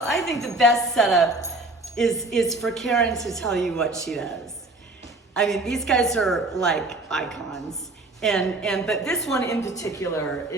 I think the best setup is for Karen to tell you what she does. I mean, these guys are like icons, and but this one in particular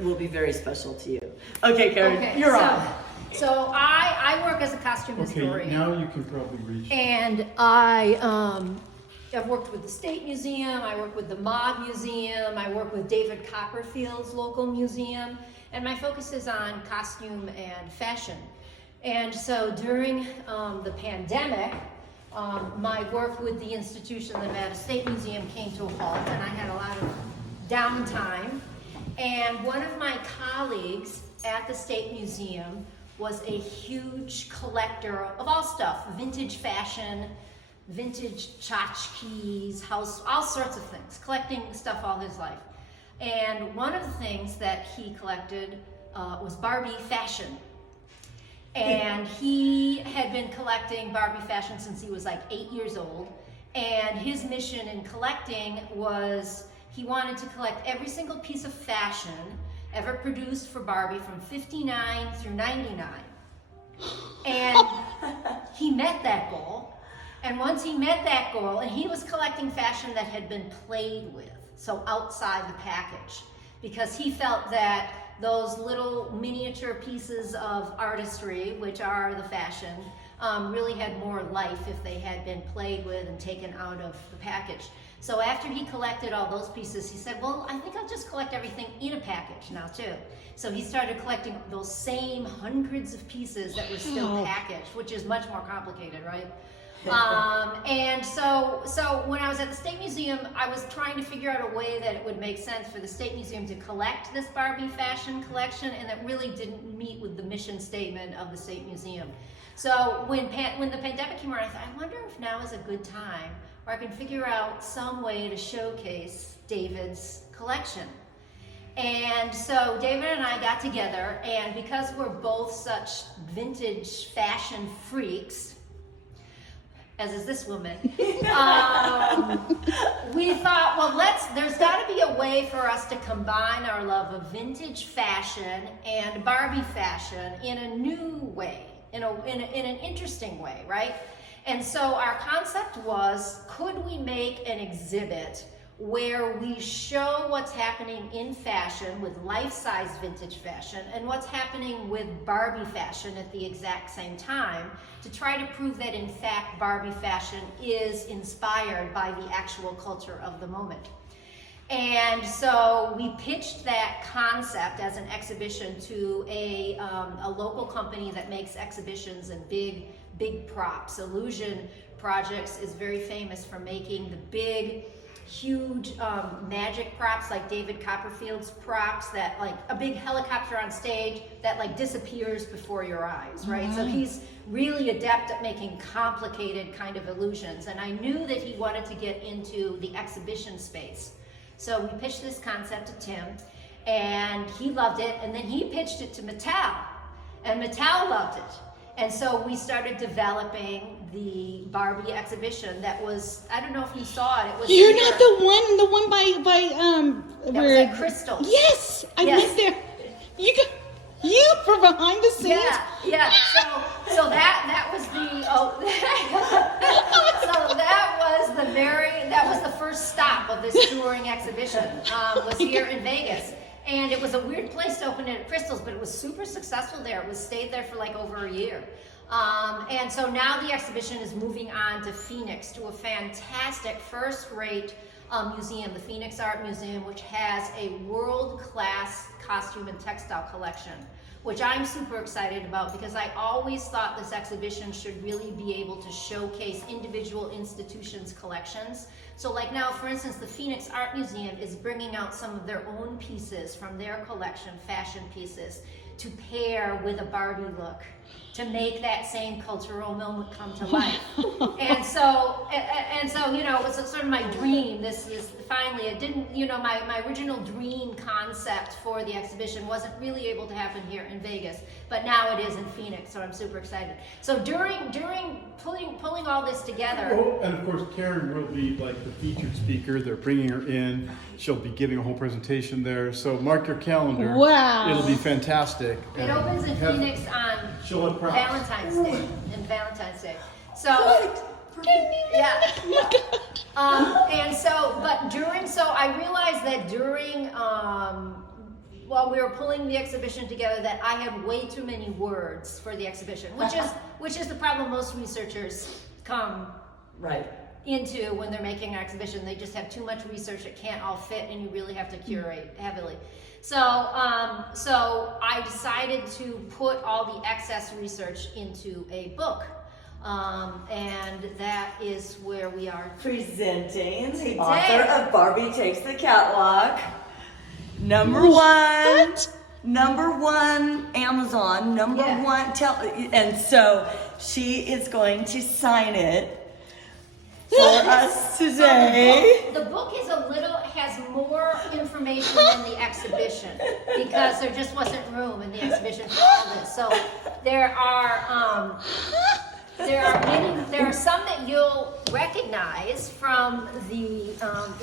will be very special to you. Okay, Karen, you're on. So I work as a costume historian. Okay, now you can probably reach. And I've worked with the State Museum, I work with the Mob Museum, I work with David Copperfield's local museum, and my focus is on costume and fashion. And so during the pandemic, my work with the institution, the Nevada State Museum, came to a halt, and I had a lot of downtime. And one of my colleagues at the State Museum was a huge collector of all stuff, vintage fashion, vintage tchotchkes, all sorts of things, collecting stuff all his life. And one of the things that he collected was Barbie fashion. And he had been collecting Barbie fashion since he was like 8 years old. And his mission in collecting was he wanted to collect every single piece of fashion ever produced for Barbie from 59 through 99. And he met that goal. And once he met that goal, and he was collecting fashion that had been played with, so outside the package, because he felt that those little miniature pieces of artistry, which are the fashion, really had more life if they had been played with and taken out of the package. So after he collected all those pieces, he said, well, I think I'll just collect everything in a package now too. So he started collecting those same hundreds of pieces that were still packaged, which is much more complicated, right? And so when I was at the State Museum, I was trying to figure out a way that it would make sense for the State Museum to collect this Barbie fashion collection, and that really didn't meet with the mission statement of the State Museum. So when the pandemic came around, I thought, I wonder if now is a good time where I can figure out some way to showcase David's collection. And so David and I got together, and because we're both such vintage fashion freaks, as is this woman, we thought, well, there's got to be a way for us to combine our love of vintage fashion and Barbie fashion in a new way, in an interesting way, right? And so our concept was, could we make an exhibit where we show what's happening in fashion with life-size vintage fashion and what's happening with Barbie fashion at the exact same time, to try to prove that in fact Barbie fashion is inspired by the actual culture of the moment. And so we pitched that concept as an exhibition to a local company that makes exhibitions and big props. Illusion Projects is very famous for making the big, huge magic props, like David Copperfield's props, that like a big helicopter on stage that like disappears before your eyes, right? So he's really adept at making complicated kind of illusions, and I knew that he wanted to get into the exhibition space. So we pitched this concept to Tim, and he loved it, and then he pitched it to Mattel, and Mattel loved it. And so we started developing the Barbie exhibition that was, I don't know if you saw it. It was You're not the one by that was at Crystal's. Yes, I went there. You were behind the scenes. Yeah. So that was the first stop of this touring exhibition. Was here in Vegas. And it was a weird place to open it at Crystal's, but it was super successful there. It stayed there for like over a year. And so now the exhibition is moving on to Phoenix, to a fantastic first-rate museum, the Phoenix Art Museum, which has a world-class costume and textile collection, which I'm super excited about, because I always thought this exhibition should really be able to showcase individual institutions' collections. So like now, for instance, the Phoenix Art Museum is bringing out some of their own pieces from their collection, fashion pieces, to pair with a Barbie look. to make that same cultural moment come to life. and so, you know, it was sort of my dream. This is finally, it didn't, you know, my original dream concept for the exhibition wasn't really able to happen here in Vegas, but now it is in Phoenix, so I'm super excited. So during pulling all this together. Oh, and of course, Karen will be like the featured speaker. They're bringing her in. She'll be giving a whole presentation there. So mark your calendar. Wow. It'll be fantastic. It opens in Phoenix on She'll have props. Valentine's Day. So, yeah. So I realized that during, while we were pulling the exhibition together, that I had way too many words for the exhibition, which is the problem most researchers come Right. into when they're making an exhibition. They just have too much research, it can't all fit, and you really have to curate heavily. So I decided to put all the excess research into a book. And that is where we are Presenting the today. author of Barbie Takes the Catwalk. Number one Amazon, Yeah. one and so she is going to sign it for us today. The book has more information than the exhibition because there just wasn't room in the exhibition for all this. So there are some that you'll recognize from the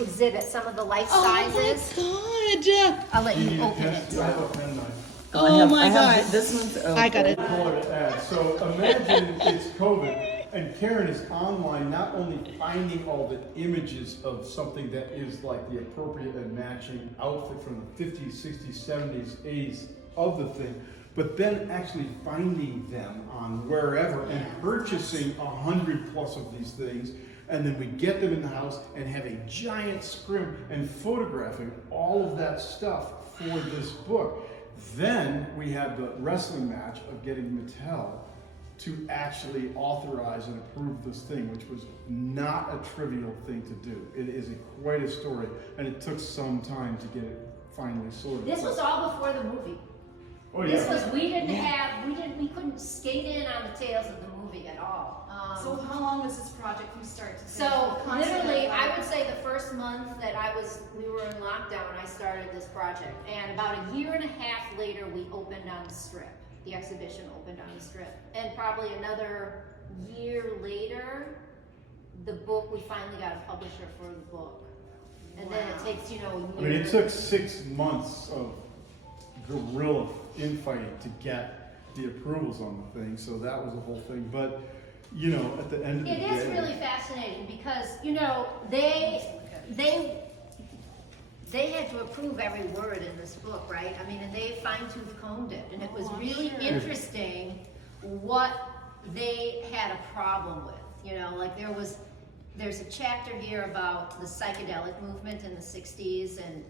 exhibit, some of the life sizes. Oh my God. I'll let you open it. I have a pen knife. Oh my God. This one's open. I got it. Color to add. So imagine it's COVID, and Karen is online not only finding all the images of something that is like the appropriate and matching outfit from the 50s, 60s, 70s, 80s of the thing, but then actually finding them on wherever and purchasing 100 plus of these things. And then we get them in the house and have a giant scrim and photographing all of that stuff for this book. Then we have the wrestling match of getting Mattel to actually authorize and approve this thing, which was not a trivial thing to do. It is quite a story, and it took some time to get it finally sorted. This was all before the movie. Oh This yeah. was, we couldn't skate in on the tails of the movie at all. So how long was this project from start to finish? So The concept literally, of- I would say the first month that we were in lockdown, I started this project. And about a year and a half later, we opened on the Strip. The exhibition opened on the Strip. And probably another year later, the book, we finally got a publisher for the book. And then it takes, a year. I mean, it took 6 months of guerrilla infighting to get the approvals on the thing, so that was a whole thing. But at the end of the day, It is really fascinating because, they had to approve every word in this book, right? I mean, and they fine-tooth combed it, and it was really interesting what they had a problem with. Like there's a chapter here about the psychedelic movement in the 60s, and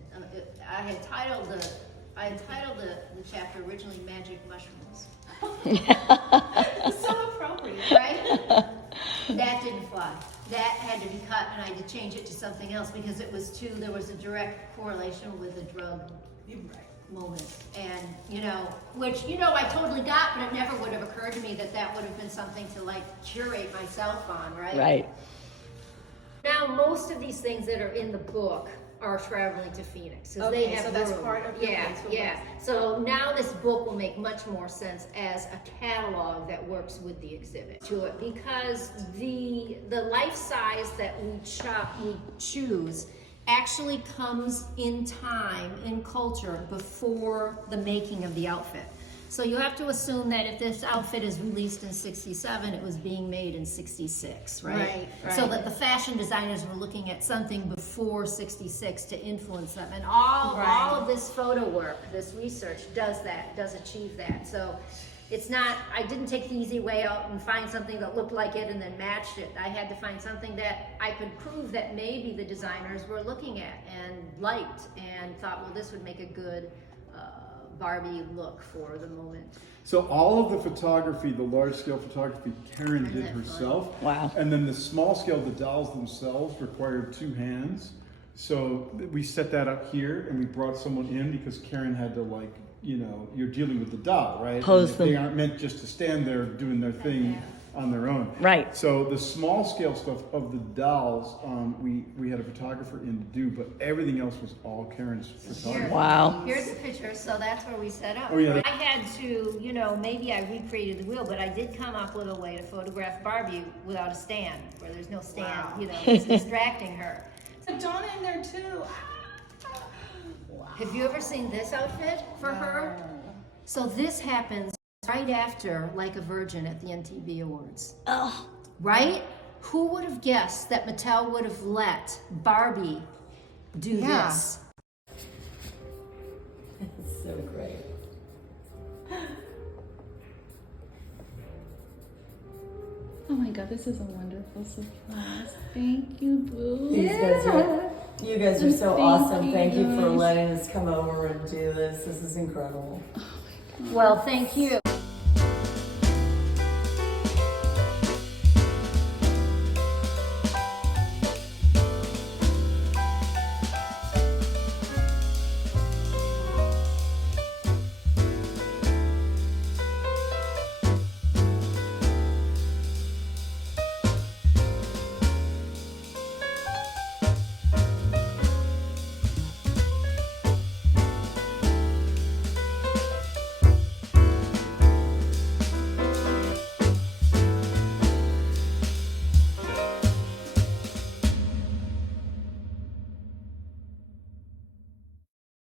I had titled the chapter originally "Magic Mushrooms." It's so appropriate. Right? That didn't fly. That had to be cut, and I had to change it to something else because there was a direct correlation with the drug moment. And, which, I totally got, but it never would have occurred to me that would have been something to curate myself on, right? Right. Now, most of these things that are in the book are traveling to Phoenix. They Okay, have so that's room. part of your place for Yeah. So now this book will make much more sense as a catalog that works with the exhibit to it, because the life size that we choose actually comes in time, in culture, before the making of the outfit. So you have to assume that if this outfit is released in 67, it was being made in 66, right? Right. So that the fashion designers were looking at something before 66 to influence them. And all of this photo work, this research does achieve that. So it's not, I didn't take the easy way out and find something that looked like it and then matched it. I had to find something that I could prove that maybe the designers were looking at and liked and thought, well, this would make a good Barbie look for the moment. So all of the photography, the large scale photography, Karen did that herself. Wow. And then the small scale, the dolls themselves required 2 hands. So we set that up here, and we brought someone in because Karen had to you know, you're dealing with the doll, right? Pose And they them. aren't meant just to stand there doing their thing on their own. Right. So the small scale stuff of the dolls, we had a photographer in to do, but everything else was all Karen's photography. Wow. Here's a picture, so that's where we set up. Oh, yeah. I had to, you know, maybe I recreated the wheel, but I did come up with a way to photograph Barbie without a stand, where there's no stand, you know, it's distracting her. Donna in there too. Have you ever seen this outfit for her? So this happens right after Like a Virgin at the MTV Awards. Oh. Right? Who would have guessed that Mattel would have let Barbie do this? It's so great. Oh my God, this is a wonderful surprise. Thank you, Boo. You guys are so Thank awesome. you, Thank you for guys. letting us come over and do this. This is incredible. Well, thank you.